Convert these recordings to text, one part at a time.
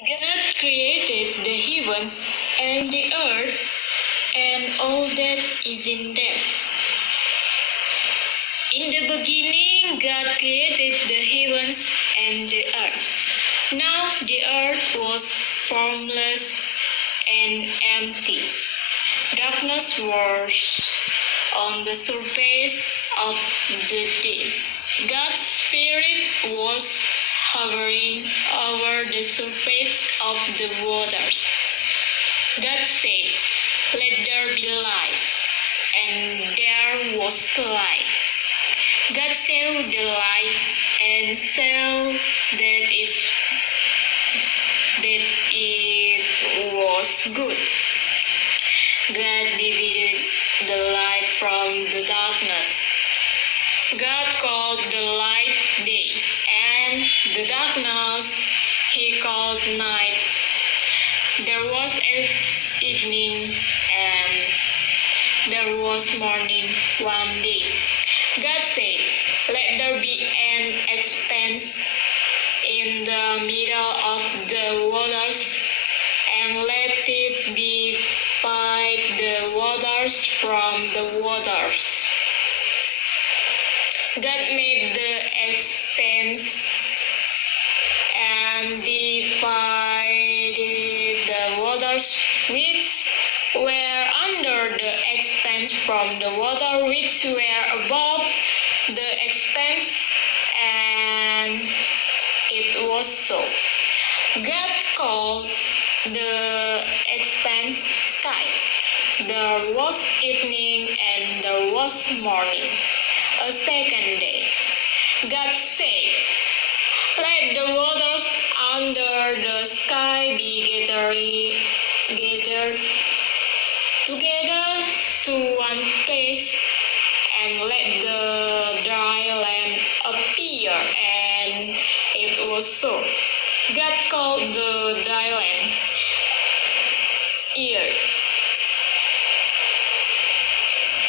God created the heavens and the earth and all that is in them. In the beginning, God created the heavens and the earth. Now the earth was formless and empty. Darkness was on the surface of the deep. God's Spirit was hovering over the surface of the waters. God said, "Let there be light," and there was light. God saw the light and saw that it was good. God divided the light from the darkness. God called the light day, and the darkness he called night. There was evening and there was morning one day. God said, "Let there be an expanse in the middle of the waters, and let it divide the waters from the waters." God made the expanse and divided the waters which were under the expanse from the water which were above the expanse, and it was so. God called the expanse sky. There was evening and there was morning, a second day. God said, "Let the waters under the sky be gathered together to one place, and let the dry land appear." And it was so. God called the dry land earth,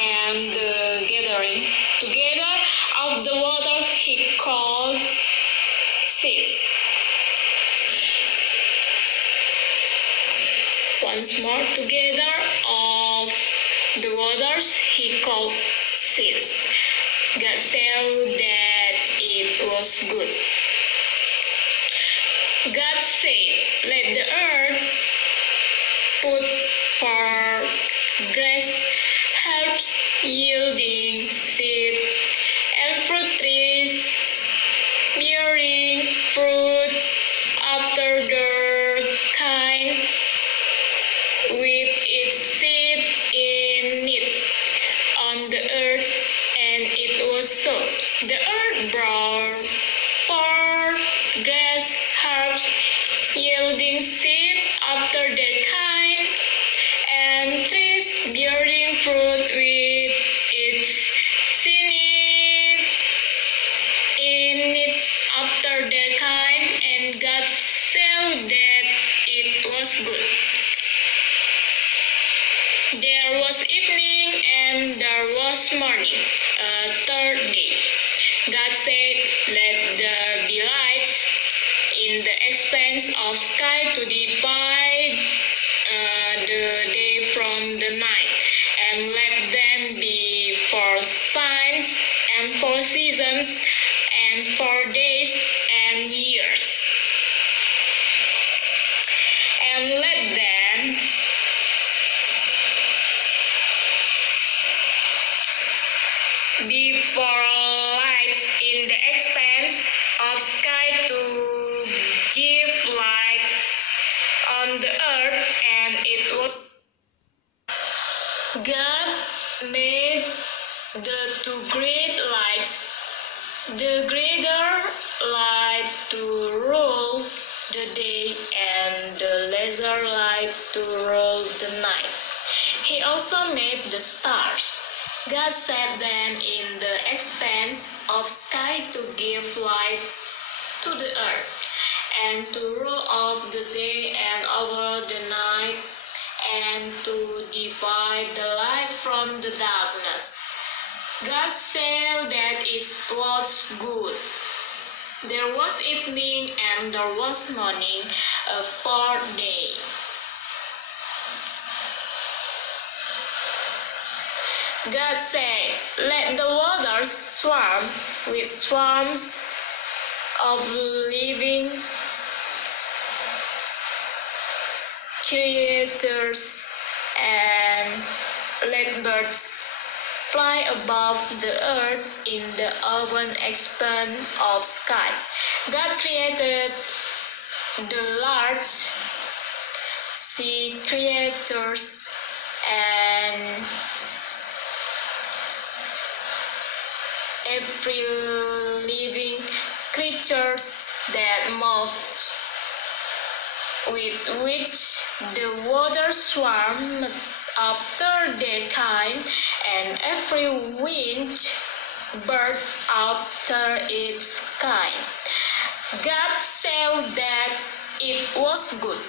and the gathering together of the water he called seas. Once more, together of the waters he called seas. God saw that it was good. God said, "Let the earth put forth grass, herbs yielding seed, and fruit trees bearing fruit after their kind, with its seed in it on the earth." And it was so. The earth brought forth grass, herbs yielding seed after their kind, and trees bearing fruit with its seed in it after their kind. And God saw that it was good. There was evening and there was morning, a third day. God said, "Let there be lights in the expanse of sky to divide the day from the night, and let them be for signs and for seasons and for days and years. And let them be for lights in the expanse of sky to give light on the earth." And it was. God made the two great lights, the greater light to rule the day, and the lesser light to rule the night. He also made the stars. God set them in the expanse of sky to give light to the earth, and to rule over the day and over the night, and to divide the light from the darkness. God saw that it was good. There was evening and there was morning, a fourth day. God said, "Let the waters swarm with swarms of living creatures, and let birds fly above the earth in the open expanse of sky." God created the large sea creatures and every living creatures that moved, with which the water swarmed after their kind, and every winged bird after its kind. God saw that it was good.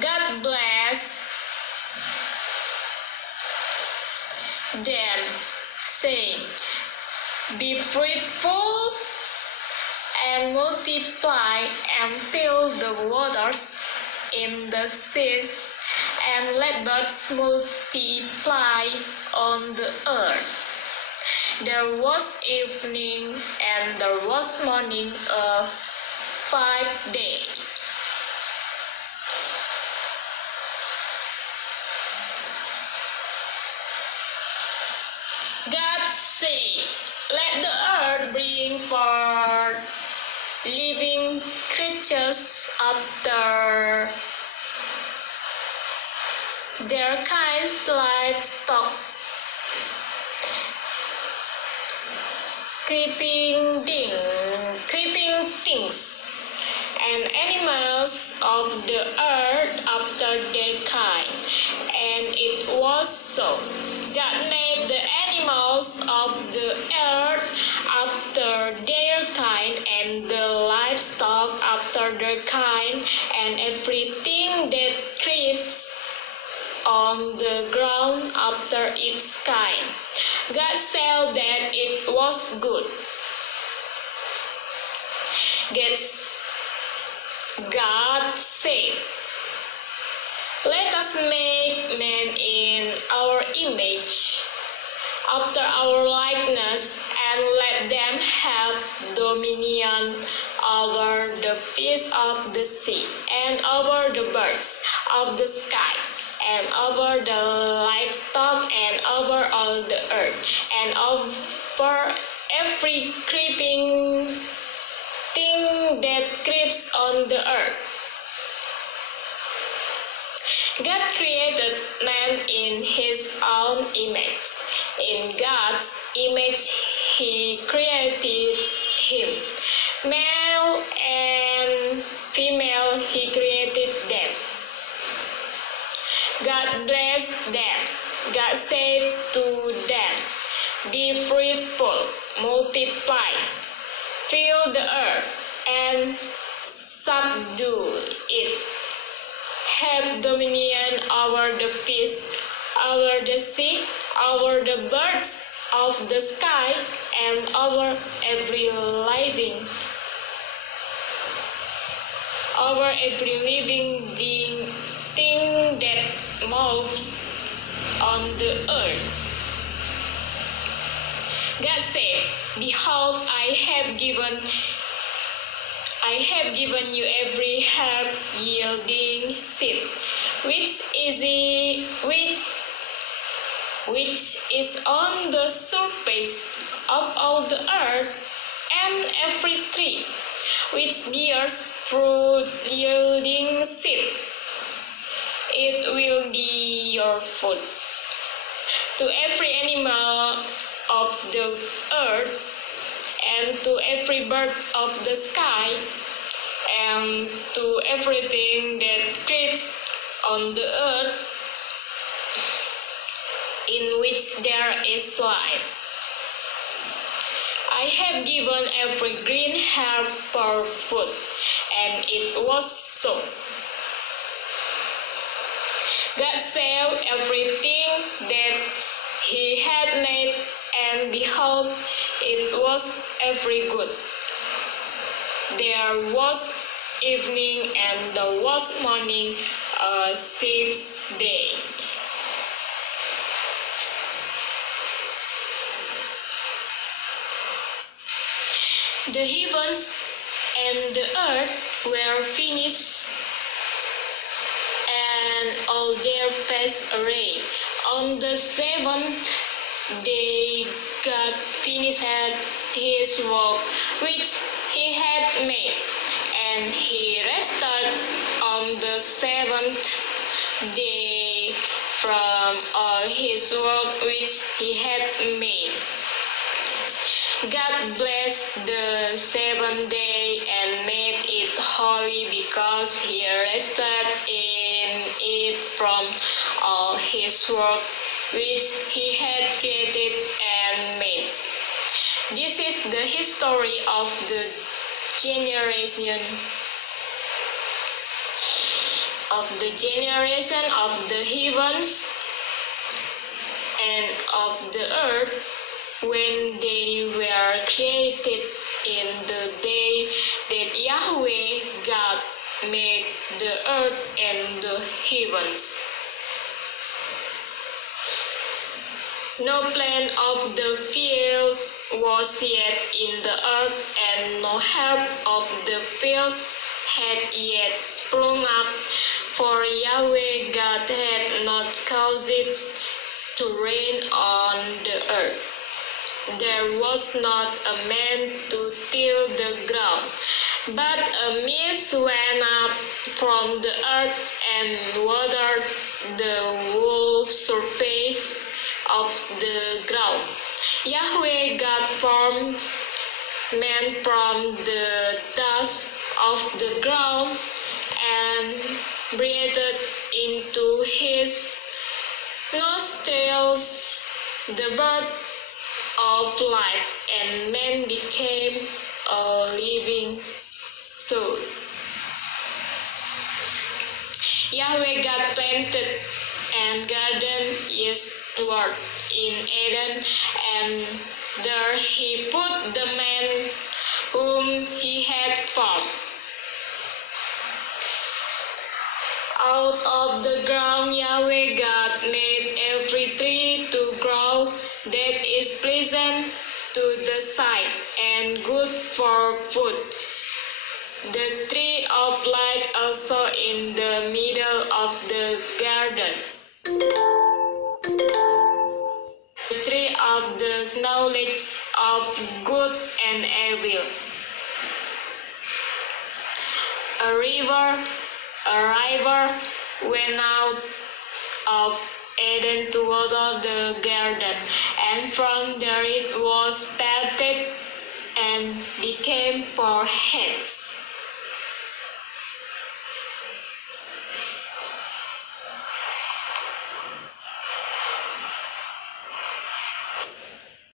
God blessed them, saying, "Be fruitful and multiply, and fill the waters in the seas, and let birds multiply on the earth." There was evening and there was morning, a fifth day. God said, "Let the earth bring forth living creatures after their kinds, livestock, creeping things, and animals of the earth after their kind." And it was so. God made the animals of the earth after their kind, and the livestock after their kind, and everything that creeps on the ground after its kind. God saw that it was good. God said, "Let us make man in our image, after our likeness, and let them have dominion over the fish of the sea, and over the birds of the sky, and over the livestock, and over all the earth, and over every creeping thing that creeps on the earth." God created man in his own image. In God's image he created him. Male and female he created them. God blessed them. God said to them, "Be fruitful, multiply, fill the earth, and subdue it. Have dominion over the fish, over the sea, over the birds of the sky, and over every living thing that moves on the earth." God said, "Behold, I have given you every herb yielding seed, which is on the surface of all the earth, and every tree which bears fruit yielding seed. It will be your food. To every animal of the earth, and to every bird of the sky, and to everything that creeps on the earth, in which there is life, I have given every green herb for food." And it was so. God saw everything that he had made, and behold, it was very good. There was evening, and the was morning, sixth day. The heavens and the earth were finished, and all their face array. On the seventh day God finished his work which he had made, and he rested on the seventh day from all his work which he had made. God blessed the seventh day and made it holy, because he rested in it from all his work which he had created and made. This is the history of the generation of the heavens and of the earth, when they were created in the day that Yahweh God made the earth and the heavens. No plant of the field was yet in the earth, and no herb of the field had yet sprung up, for Yahweh God had not caused it to rain on the earth. There was not a man to till the ground, but a mist went up from the earth and watered the whole surface of the ground. Yahweh God formed man from the dust of the ground and breathed into his nostrils the breath of life, and man became a living soul. Yahweh God planted and garden eastward in Eden, and there he put the man whom he had formed. Out of the ground Yahweh God made every tree to grow that is pleasant to the sight and good for food. The tree of life also in the middle of the garden. The tree of the knowledge of good and evil. A river went out of Eden to water the garden, and from there it was parted and became four heads.